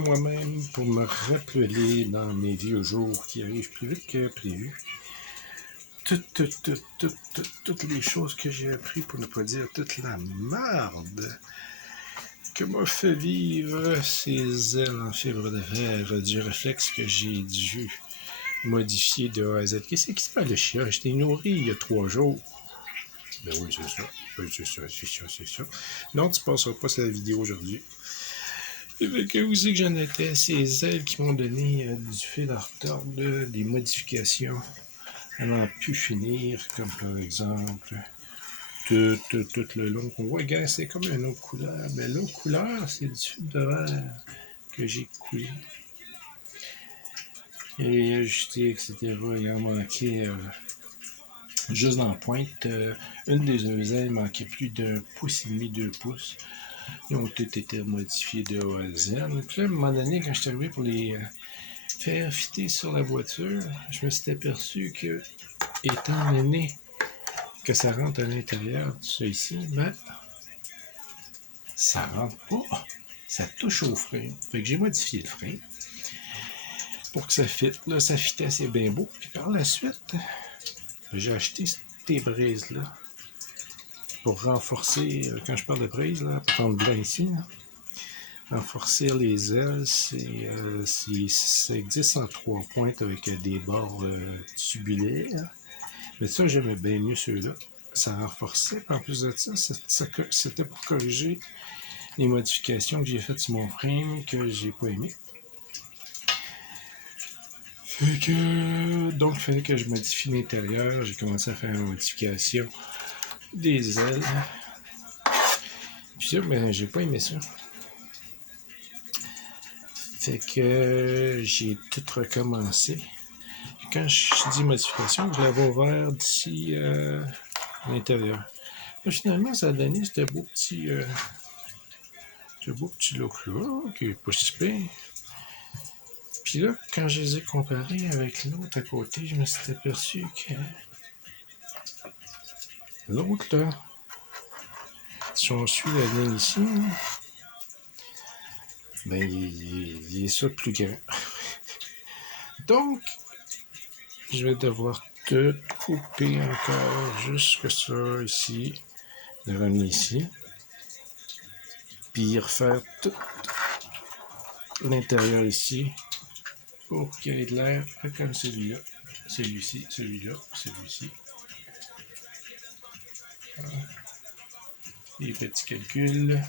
moi-même pour me rappeler dans mes vieux jours qui arrivent plus vite que prévu. Toutes les choses que j'ai appris, pour ne pas dire toute la merde que m'a fait vivre ces ailes en fibre de fer du réflexe que j'ai dû modifier de A à Z. Qu'est-ce qui se passe, le chien? Je t'ai nourri il y a 3 jours. Ben oui, c'est ça. C'est ça. Non, tu passeras pas sur la vidéo aujourd'hui. Et fait que vous savez que j'en étais, ces ailes qui m'ont donné du fil à retordre, des modifications à n'en plus finir, comme par exemple tout le long qu'on voit. Regarde, c'est comme une autre couleur. Ben l'autre couleur, c'est du fil de verre que j'ai coulé. Et ajusté, etc. Il en manquait juste dans la pointe. Une des deux ailes manquait plus d'1,5 pouce, 2 pouces. Ils ont tous été modifiés de A à Z. Puis là, à un moment donné, quand je suis arrivé pour les faire fitter sur la voiture, je me suis aperçu que, étant donné que ça rentre à l'intérieur de ça ici, ben, ça rentre pas. Ça touche au frein. Fait que j'ai modifié le frein pour que ça fitte. Là, ça fitait, c'est bien beau. Puis par la suite, j'ai acheté ces brises-là pour renforcer, quand je parle de brises, là, pour prendre blanc ici, là, renforcer les ailes, ça existe en 3 pointes avec des bords tubulaires. Mais ça, j'aimais bien mieux ceux-là. Ça renforçait. Puis en plus de ça, c'était pour corriger les modifications que j'ai faites sur mon frame que j'ai pas aimé. Fait que, donc, il fallait que je modifie l'intérieur. J'ai commencé à faire une modification des ailes. Puis ça, ben, j'ai pas aimé ça. Fait que j'ai tout recommencé. Quand je dis modification, je l'avais ouvert d'ici à l'intérieur. Là, finalement, ça a donné ce beau petit look-là, qui est pas si pire. Puis là, quand je les ai comparés avec l'autre à côté, je me suis aperçu que l'autre, là, si on suit la ligne ici, ben, il est ça plus grand. Donc, je vais devoir tout couper encore jusque ça ici, le ramener ici, puis refaire tout l'intérieur ici pour qu'il y ait de l'air comme celui-là, celui-ci, celui-là, celui-ci. Voilà. Les petits calculs.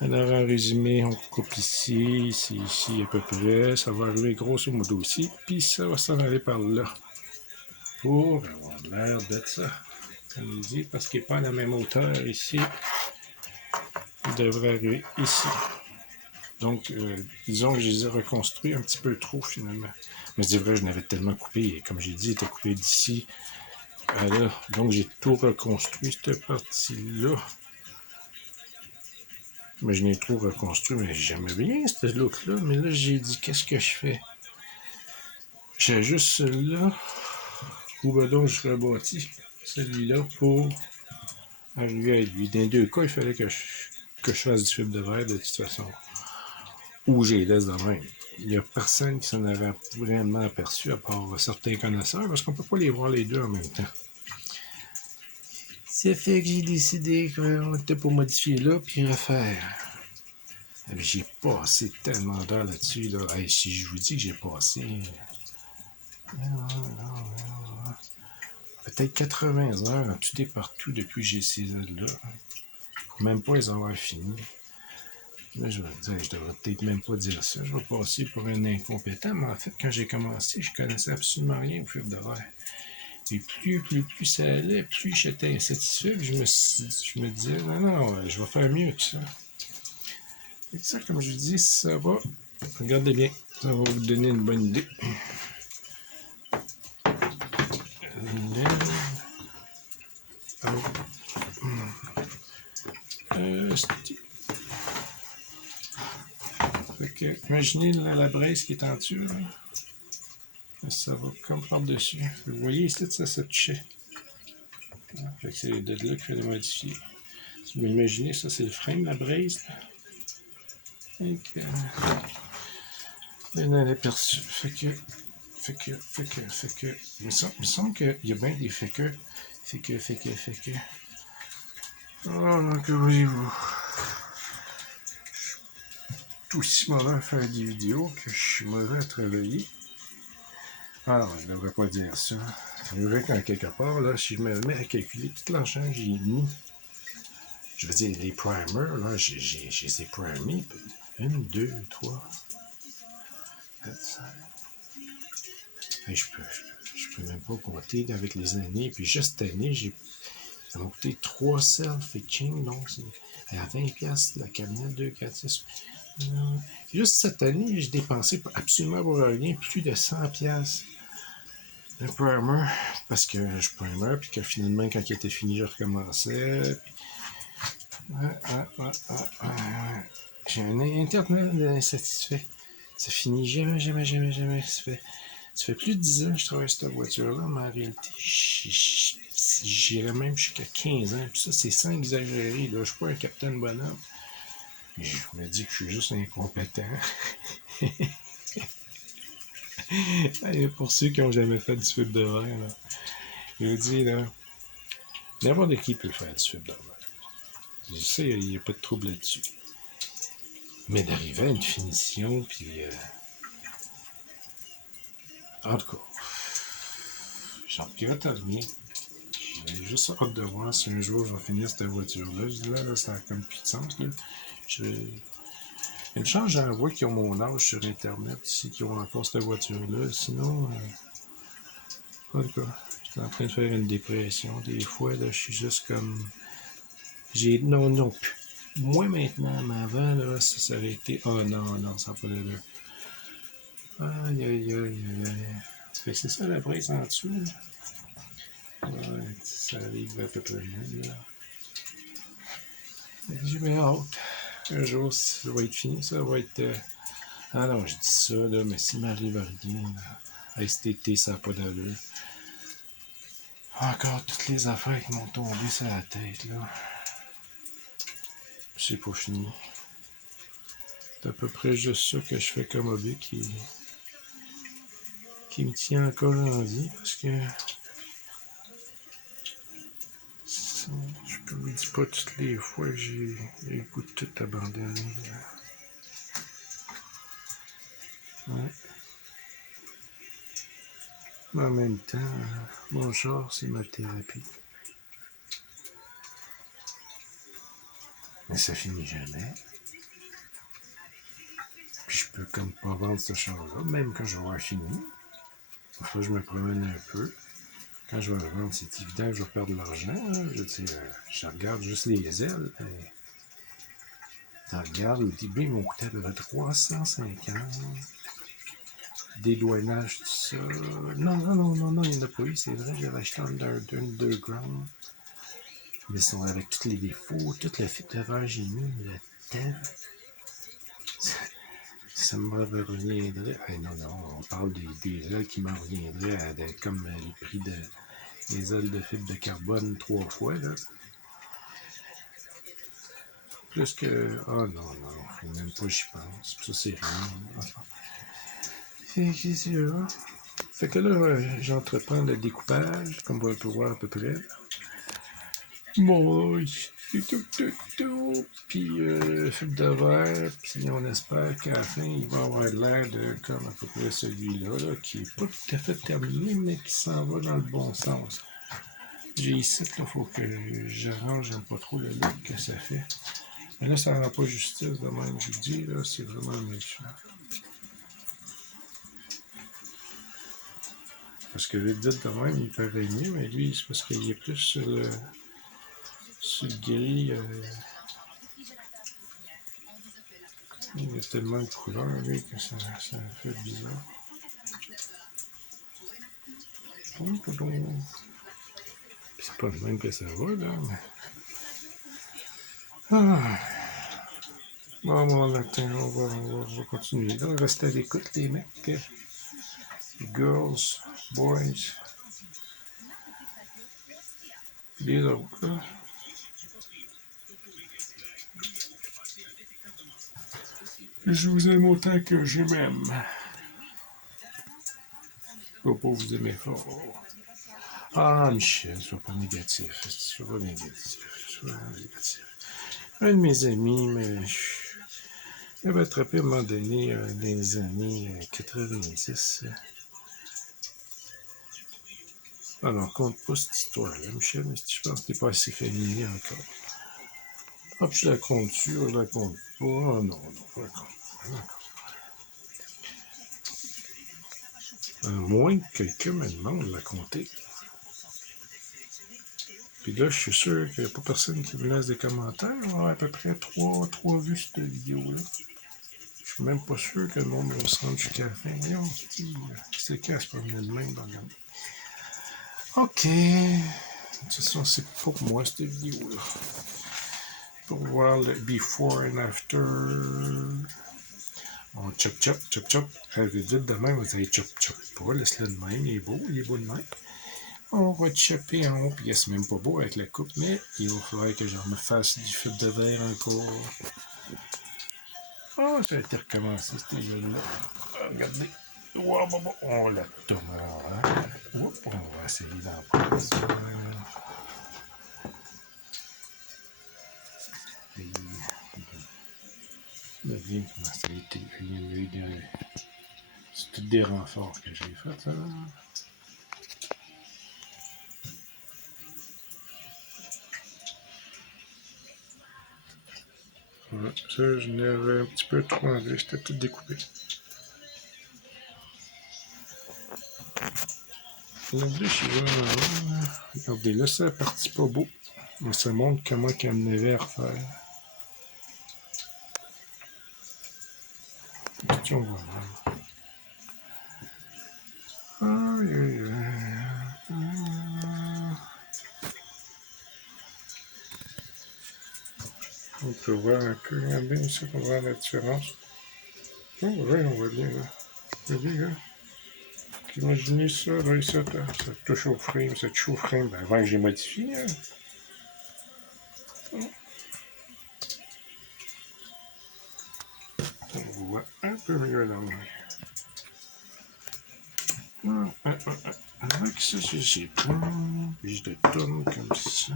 Alors, en résumé, on coupe ici, ici à peu près. Ça va arriver grosso modo ici, puis ça va s'en aller par là. Pour avoir l'air de ça. Comme je dis, parce qu'il n'est pas à la même hauteur ici. Il devrait arriver ici. Donc, disons que je les ai reconstruits un petit peu trop finalement. Mais c'est vrai, je n'avais tellement coupé. Comme j'ai dit, il était coupé d'ici à là. Donc, j'ai tout reconstruit, cette partie-là. Mais je n'ai trop reconstruit, mais j'aimais bien ce look-là. Mais là, j'ai dit, qu'est-ce que je fais? J'ajuste celui-là. Ou ben donc, je rebâtis celui-là pour arriver à lui. Dans les deux cas, il fallait que je fasse du fibre de verre de toute façon. Ou je les laisse de même. Il n'y a personne qui s'en avait vraiment aperçu, à part certains connaisseurs, parce qu'on ne peut pas les voir les deux en même temps. C'est fait que j'ai décidé qu'on était pour modifier là, puis refaire. J'ai passé tellement d'heures là-dessus. Là. Hey, si je vous dis que j'ai passé peut-être 80 heures en tout et partout depuis que j'ai ces ailes-là. Pour même pas les avoir finies. Là, je devrais peut-être même pas dire ça. Je vais passer pour un incompétent, mais en fait, quand j'ai commencé, je connaissais absolument rien au fibre de verre. Et plus ça allait, plus j'étais insatisfait. Je me disais, non, je vais faire mieux que ça. Et ça, comme je dis, ça va, regardez bien, ça va vous donner une bonne idée. Fait que, imaginez la braise qui est en dessus, là. Ça va comme par-dessus. Vous voyez ici, ça se touchait. Fait que c'est de là qu'il fallait modifier. Si vous imaginez, ça c'est le frame, la braise. Et que... Inaperçu. Fait que... Il me semble qu'il y a bien des fait que... Oh, que voulez-vous? Je suis aussi mauvais à faire des vidéos que je suis mauvais à travailler. Ah, je ne devrais pas dire ça. C'est vrai qu'en quelque part, là, si je me mets à calculer tout l'argent que j'ai mis, je veux dire, les primers, là, j'ai les primés. 1, 2, 3, 4, 5. Je peux même pas compter avec les années. Puis juste cette année, ça m'a coûté 3 self-fetching, donc c'est à 20$ la camionnette 2, 4, 6. Juste cette année, j'ai dépensé absolument pour rien plus de 100$ un primer, parce que je primer, puis que finalement, quand il était fini, je recommençais. J'ai un internet insatisfait. Ça finit jamais. Ça fait plus de 10 ans que je travaille sur cette voiture-là, mais en réalité, j'irais même jusqu'à 15 ans. Puis ça, c'est sans exagérer. Là. Je suis pas un capitaine bonhomme. Je me dis que je suis juste incompétent. Et pour ceux qui n'ont jamais fait du fibre de verre, là, je vous dis, là, n'importe qui peut faire du fibre de verre. Je sais, il n'y a pas de trouble là-dessus. Mais d'arriver à une finition, puis... en tout cas, j'en regrette à rien. J'ai juste hâte de voir si un jour je vais finir cette voiture-là. Je dis là, ça a comme plus de sens. Là. Une chance, j'en vois qui ont mon âge sur Internet, ici, qui ont encore cette voiture-là. Sinon, en tout cas, je suis en train de faire une dépression. Des fois, là, je suis juste comme... Non, plus. Moi maintenant, mais avant, là, ça aurait été... Oh non, ça n'a pas d'allure. Aïe. Fait que c'est ça la braise en dessous, là. Ouais, ça arrive à peu près là. J'ai bien hâte. Un jour, ça va être fini, ça va être... Ah non, je dis ça, là, mais s'il m'arrive à rien, là, cet été, ça n'a pas d'allure. Encore toutes les affaires qui m'ont tombé sur la tête, là. C'est pas fini. C'est à peu près juste ça que je fais comme hobby qui me tient encore en vie, parce que... Je ne vous dis pas toutes les fois que j'ai le goût de tout abandonner. Ouais. Mais en même temps, mon genre, c'est ma thérapie. Mais ça finit jamais. Puis je peux comme pas vendre ce char-là, même quand je vais avoir fini. Parfois, je me promène un peu. Quand je vais le vendre, c'est évident que je vais perdre de l'argent. Je veux dire, je regarde juste les ailes. Je regarde, au début, ils m'ont coûté à peu près 350. Dédouanage, tout ça. Non, il n'y en a pas eu, c'est vrai, j'avais acheté un underground. Mais ils sont avec tous les défauts, tout le fibre de verre j'ai mis, le temps. Ça me reviendrait. Non, on parle des ailes qui me reviendraient à comme le prix des ailes de fibre de carbone 3 fois, là. Plus que. Oh non, même pas j'y pense. Ça, c'est rien. Fait que là, j'entreprends le découpage, comme vous pouvez voir à peu près. Bon, tout. Puis fibre de verre, puis on espère qu'à la fin, il va avoir l'air de comme à peu près celui-là, là, qui n'est pas tout à fait terminé, mais qui s'en va dans le bon sens. J'ai ici, il faut que j'arrange un pas trop le look que ça fait. Mais là, ça ne rend pas justice de même, je vous dis, là, c'est vraiment méchant. Parce que vite dit de même, il paraît mieux, mais lui, c'est parce qu'il est plus sur le gris. Il y a tellement de couleurs, lui, que ça fait bizarre. C'est pas le même que ça va, là, mais... Bon, matin, on va continuer. Là, restez à l'écoute, les mecs. Girls, boys. Les autres, là. Je vous aime autant que je m'aime. Je ne vais pas vous aimer fort. Ah, Michel, sois pas négatif. Sois pas négatif. Sois négatif. Un de mes amis, mais il avait attrapé à un moment donné, dans les années 90. Ah non, compte pas cette histoire-là, Michel, mais je pense que t'es pas assez familier encore. Hop, je la compte-tu, je la compte pas. Ah non, je la compte pas. À moins que quelqu'un me demande de la compter. Puis là, je suis sûr qu'il n'y a pas personne qui me laisse des commentaires. On a à peu près 3 vues cette vidéo-là. Je suis même pas sûr que le monde va se rendre jusqu'à la fin. Voyons, c'est quand se promener de même dans le... Ok. De toute façon, c'est pour moi cette vidéo-là. Pour voir le before and after. On chop chop, chop chop. Vite de même, vous allez chop chop pas. Laisse-le de même, il est beau de même. On va chopper en haut, puis c'est même pas beau avec la coupe, mais il va falloir que je me fasse du fil de verre encore. Oh, ça a été recommencé cette jeu-là. Regardez. Wow, bon, on la tourne là. Oups, on va essayer d'en prendre ça. Bien comment ça a été. C'est tout des renforts que j'ai fait, ça. Ouais, ça, je n'avais un petit peu trop enlevé, c'était tout découpé. Regardez, je suis vraiment... Regardez, là, c'est la partie pas beau. Mais ça montre comment qu'elle me avait à refaire. Question, on va voir. On peut voir un peu, regardez ça, on voit la différence. Oh, ouais, on voit bien, là. Vous voyez, là? Imaginez ça, là, ici, ça touche au frame, ça touche au frame. Ben, avant que j'ai modifié, hein. On voit un peu mieux là. Avec ça, j'ai pris, puis je le tourne comme ça.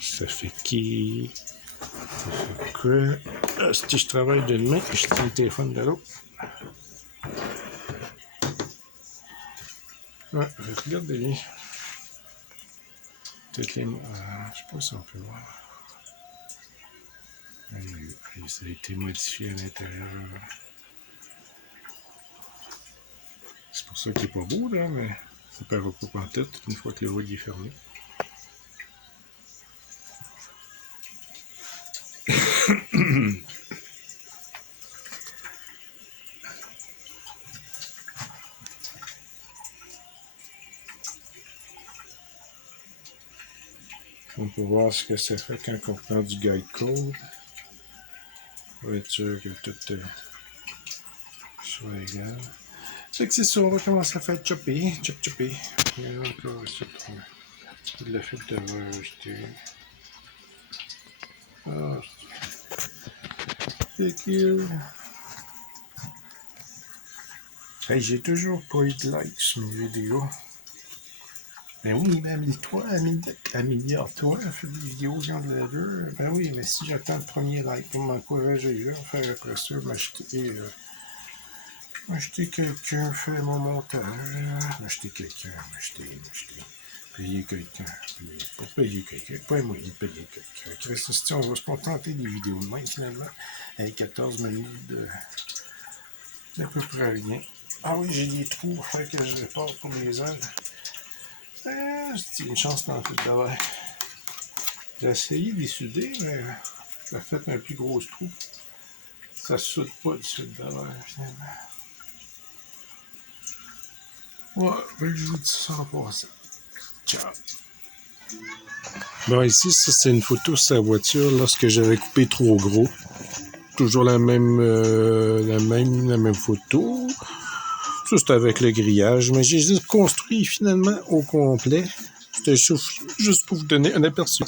Ça fait qui? Ça fait quoi? Si je travaille d'une main, je tiens le téléphone de l'autre. Ouais, regardez. Peut-être les... je sais pas si on peut voir. Ça a été modifié à l'intérieur. C'est pour ça qu'il n'est pas beau, là, mais ça ne perd pas en tête une fois que le voile est fermé. On peut voir ce que ça fait quand on prend du guide code. Pour être sûr que tout soit égal. C'est que c'est ça, on va commencer à faire chopper. Chopper. Il y a encore ça pour un petit peu de la fibre de verre ajouté. Ah, c'est cool. Hey, j'ai toujours pas eu de likes sur mes vidéos. Ben oui, mais améliore-toi, fais des vidéos genre de la deux. Ben oui, mais si j'attends le premier like pour m'encourager, je vais faire après ça, m'acheter quelqu'un, faire mon montage. M'acheter quelqu'un, payer quelqu'un. Pour payer quelqu'un, pas un moyen de payer quelqu'un. Christ, on va se contenter des vidéos de même finalement, avec 14 minutes d'à peu près rien. Ah oui, j'ai des trous, il faut que je répare pour mes ailes. C'est une chance d'en faire de verre. J'ai essayé d'y souder, mais ça fait un plus gros trou. Ça ne soude pas du soude de verre, finalement. Ouais, je vous dis ça en passant. Ciao. Bon, ici, ça, c'est une photo de sa voiture lorsque j'avais coupé trop gros. Toujours la même photo. Ça, c'était avec le grillage, mais j'ai construit finalement au complet. C'était juste pour vous donner un aperçu.